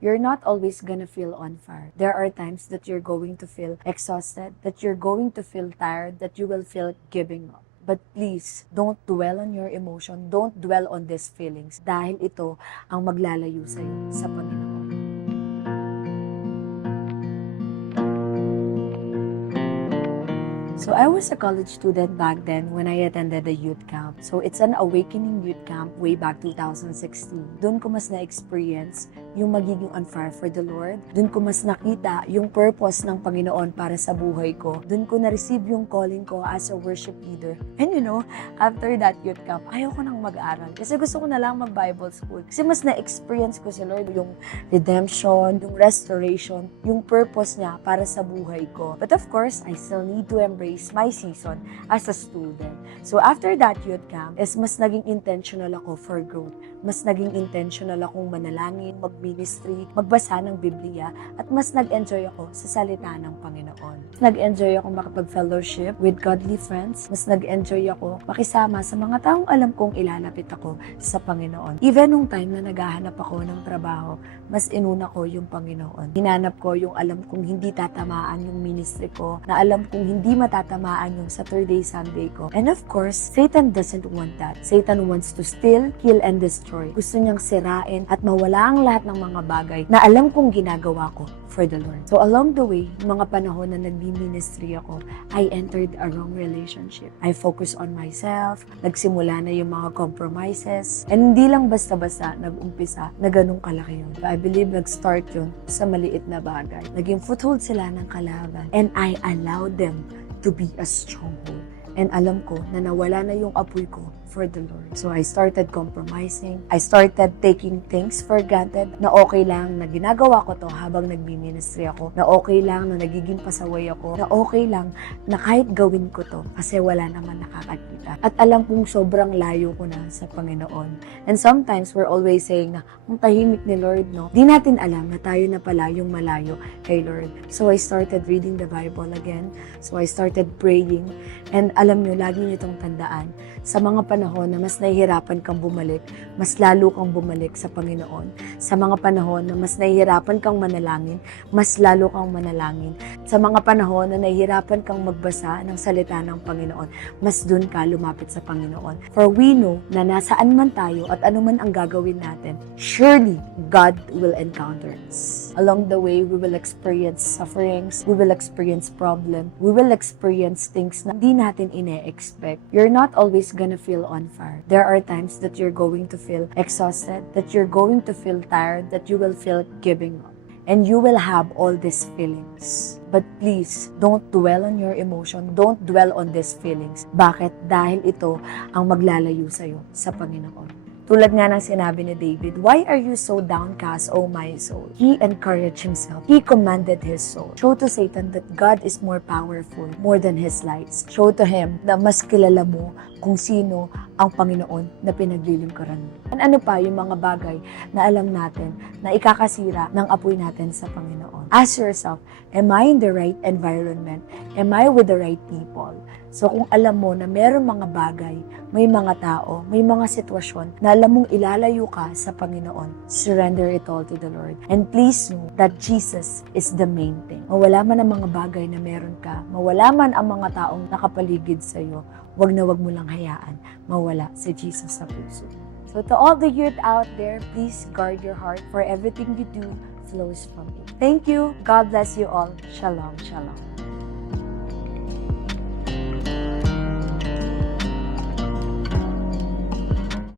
You're not always gonna feel on fire. There are times that you're going to feel exhausted, that you're going to feel tired, that you will feel giving up. But please, don't dwell on your emotion. Don't dwell on these feelings dahil ito ang maglalayo sa'yo sa Panginoon. So I was a college student back then when I attended a youth camp. So it's an awakening youth camp way back 2016. Doon ko mas na-experience yung magiging on fire for the Lord. Doon ko mas nakita yung purpose ng Panginoon para sa buhay ko. Doon ko na-receive yung calling ko as a worship leader. And you know, after that youth camp, ayaw ko nang mag-aral. Kasi gusto ko na lang mag-Bible school. Kasi mas na-experience ko si Lord yung redemption, yung restoration, yung purpose niya para sa buhay ko. But of course, I still need to embrace my season as a student. So after that youth camp, mas naging intentional ako for growth. Mas naging intentional akong manalangin, mag-ministry, magbasa ng Biblia, at mas nag-enjoy ako sa salita ng Panginoon. Nag-enjoy ako makapag-fellowship with godly friends. Mas nag-enjoy ako makisama sa mga taong alam kong ilalapit ako sa Panginoon. Even nung time na naghahanap ako ng trabaho, mas inuna ko yung Panginoon. Hinanap ko yung alam kong hindi tatamaan yung ministry ko, na alam kong hindi matatamaan yung Saturday, Sunday ko. And of course, Satan doesn't want that. Satan wants to steal, kill, and destroy. Gusto niyang sirain at mawala ang lahat ng mga bagay na alam kong ginagawa ko for the Lord. So along the way, mga panahon na nagbi-ministry ako, I entered a wrong relationship. I focused on myself, nagsimula na yung mga compromises, and hindi lang basta-basta nag-umpisa na ganun kalaki yun. I believe nag-start yun sa maliit na bagay. Naging foothold sila ng kalaban, and I allowed them to be a stronghold. And alam ko na nawala na yung apoy ko for the Lord. So I started compromising. I started taking things for granted na okay lang na ginagawa ko to habang nagbi-ministry ako, na okay lang na nagiging pasaway ako, na okay lang na kahit gawin ko to kasi wala naman nakakakita. At alam kong sobrang layo ko na sa Panginoon. And sometimes we're always saying na ang tahimik ni Lord, no? Di natin alam na tayo na pala yung malayo kay Lord. So I started reading the Bible again. So I started praying. And alam nyo, lagi nyo itong tandaan, sa mga panahon na mas nahihirapan kang bumalik, mas lalo kang bumalik sa Panginoon. Sa mga panahon na mas nahihirapan kang manalangin, mas lalo kang manalangin. Sa mga panahon na nahihirapan kang magbasa ng salita ng Panginoon, mas dun ka lumapit sa Panginoon. For we know na nasaan man tayo at anuman ang gagawin natin, surely God will encounter us. Along the way, we will experience sufferings, we will experience problems, we will experience things na hindi natin ine-expect. You're not always gonna feel on fire. There are times that you're going to feel exhausted, that you're going to feel tired, that you will feel giving up. And you will have all these feelings. But please, don't dwell on your emotion. Don't dwell on these feelings. Bakit? Dahil ito ang maglalayo sa'yo sa Panginoon. Tulad nga ng sinabi ni David, "Why are you so downcast, O my soul?" He encouraged himself. He commanded his soul. Show to Satan that God is more powerful, more than his lies. Show to him na mas kilala mo kung sino ang Panginoon na pinaglilingkuran mo. And ano pa yung mga bagay na alam natin na ikakasira ng apoy natin sa Panginoon. Ask yourself, am I in the right environment? Am I with the right people? So kung alam mo na meron mga bagay, may mga tao, may mga sitwasyon na alam mong ilalayo ka sa Panginoon, surrender it all to the Lord. And please know that Jesus is the main thing. Mawala man ang mga bagay na meron ka, mawala man ang mga taong nakapaligid sa'yo, wag na wag mo lang hayaan mawala si Jesus sa puso. So to all the youth out there, please guard your heart, for everything you do flows from it. Thank you. God bless you all. Shalom, shalom.